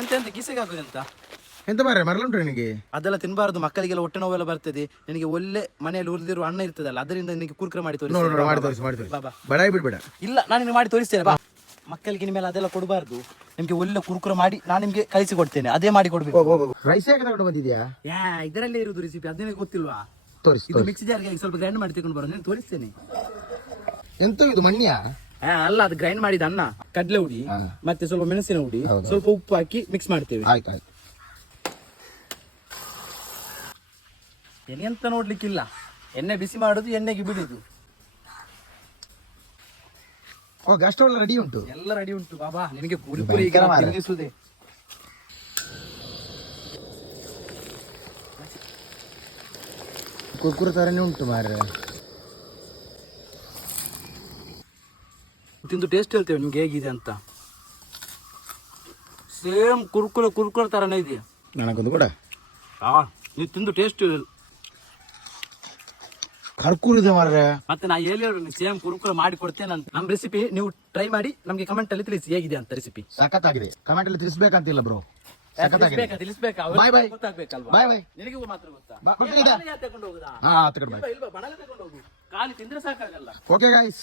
ಎಂತ ಎಂತ ಕಿಸೆಗೆ ಹಾಕುದಂತ ಎಂತ ಮಾರ್ರೆ ಮರಳುಂಟು ನಿನಗೆ? ಅದೆಲ್ಲ ತಿನ್ಬಾರ್ದು, ಮಕ್ಕಳಿಗೆಲ್ಲ ಹೊಟ್ಟೆ ನೋವೆಲ್ಲ ಬರ್ತದೆ. ನಿನಗೆ ಒಳ್ಳೆ ಮನೆಯಲ್ಲಿ ಉಳಿದಿರುವ ಅನ್ನ ಇರ್ತದಲ್ಲ, ಅದರಿಂದ ನಿನಗೆ ಕುರ್ಕುರೆ ಮಾಡಿ ನೋಡು ನೋಡು, ಮಾಡಿ ತೋರಿಸಿ ಮಾಡಿ ತೋರಿಸಿ. ಬಡಾಯಿ ಬಿಡ್ಬೇಡ. ಇಲ್ಲ, ನಾನು ನಿನಗೆ ಮಾಡಿ ತೋರಿಸ್ತೇನೆ ಬಾ. ಮಕ್ಕಳಿಗೆ ನಿಮ್ಮೆಲ್ಲ ಅದೆಲ್ಲ ಕೊಡಬಾರ್ದು. ನಿಮ್ಗೆ ಒಳ್ಳೆ ಕುರ್ಕುರೆ ಮಾಡಿ ನಾನು ನಿಮ್ಗೆ ಕಳಿಸಿ ಕೊಡ್ತೇನೆ, ಅದೇ ಮಾಡಿ ಕೊಡ್ಬೇಕು. ರೈಸ್ ಯಾಕೆ ತಗೊಂಡು ಬಂದಿದ್ಯಾ? ಇದರಲ್ಲೇ ಇರುದು ರೆಸಿಪಿ, ಅದೇನೇ ಗೊತ್ತಿಲ್ವಾ? ತೋರಿಸಿ. ಇದು ಮಿಕ್ಸಿ ಜಾರ್ಗೆ ಸ್ವಲ್ಪ ಗ್ರೈಂಡ್ ಮಾಡಿ ತಗೊಂಡು ಬರೋದು, ತೋರಿಸ್ತೇನೆ. ಎಂತ ಇದು ಮಣ್ಯ? ಅಲ್ಲ, ಅದು ಗ್ರೈಂಡ್ ಮಾಡಿದ ಅನ್ನ, ಕಡಲೆ ಹುಡಿ ಮತ್ತೆ ಸ್ವಲ್ಪ ಮೆಣಸಿನ ಹುಡಿ, ಸ್ವಲ್ಪ ಉಪ್ಪು ಹಾಕಿ ಮಿಕ್ಸ್ ಮಾಡ್ತೇವೆ. ಆಯ್ತು ಆಯ್ತು. ಎಂತ ನೋಡ್ಲಿಕ್ಕಿಲ್ಲ, ಎಣ್ಣೆ ಬಿಸಿ ಮಾಡುದು, ಎಣ್ಣೆಗೆ ಬಿಡುದು. ಅಷ್ಟು ರೆಡಿ ಉಂಟು, ಎಲ್ಲ ರೆಡಿ ಉಂಟು. ಬಾಬಾ, ನಿನಗೆ ಪೂರಿ ಪೂರಿ ಈಗ ತಿನ್ನಿಸುವುದೇ. ಕುರ್ಕುರೆ ತರನೇ ಉಂಟು ಮಾರ್ರೆ. ತಿಂದು ಟೇಸ್ಟ್ ಹೇಳ್ತೇವೆ ನಿಮ್ಗೆ ಹೇಗಿದೆ ಅಂತ. ಸೇಮ್ ಕುರ್ಕುರೆ ತರನೇ ಇದೆಯಾ? ನನಗೊಂದು ಕೂಡ. ನೀವು ತಿಂದು ಟೇಸ್ಟ್ ಕರ್ಕೂರಿದೆ ಮಾರ್ರೆ. ಮತ್ತೆ ನಾ ಹೇಳಿ ಸೇಮ್ ಕುರ್ಕುರೆ ಮಾಡಿ ಕೊಡ್ತೇನೆ ಅಂತ. ನಮ್ಮ ರೆಸಿಪಿ ನೀವು ಟ್ರೈ ಮಾಡಿ ನಮ್ಗೆ ಕಮೆಂಟ್ ಅಲ್ಲಿ ತಿಳಿಸಿ ಹೇಗಿದೆ ಅಂತ. ರೆಸಿಪಿ ಸಖತ್ತಾಗಿದೆ, ಕಮೆಂಟ್ ಅಲ್ಲಿ ತಿಳಿಸ್ಬೇಕಂತಿಲ್ಲ ಬ್ರೋ. ತಿಳಿಸ್ಬೇಕಾ? ಬಾಯ್ ಬಾಯ್. ಗೊತ್ತಾಗ್ಬೇಕಲ್ವಾ? ಬಾಯ್ ಬಾಯ್. ನಿನಗೆ ಮಾತ್ರ ಗೊತ್ತಾ? ತಗೊಂಡು ಹೋಗುದಾ? ತಗೊಂಡು ಹೋಗುದಾ? ಹಾ, ತಗೊಂಡು ಬಾಯ್. ಇಲ್ವಾ, ಬಣಲೆ ತಗೊಂಡು ಹೋಗು, ಖಾಲಿ ತಿಂದ್ರೆ ಸಾಕಾಗಲ್ಲ. Okay guys.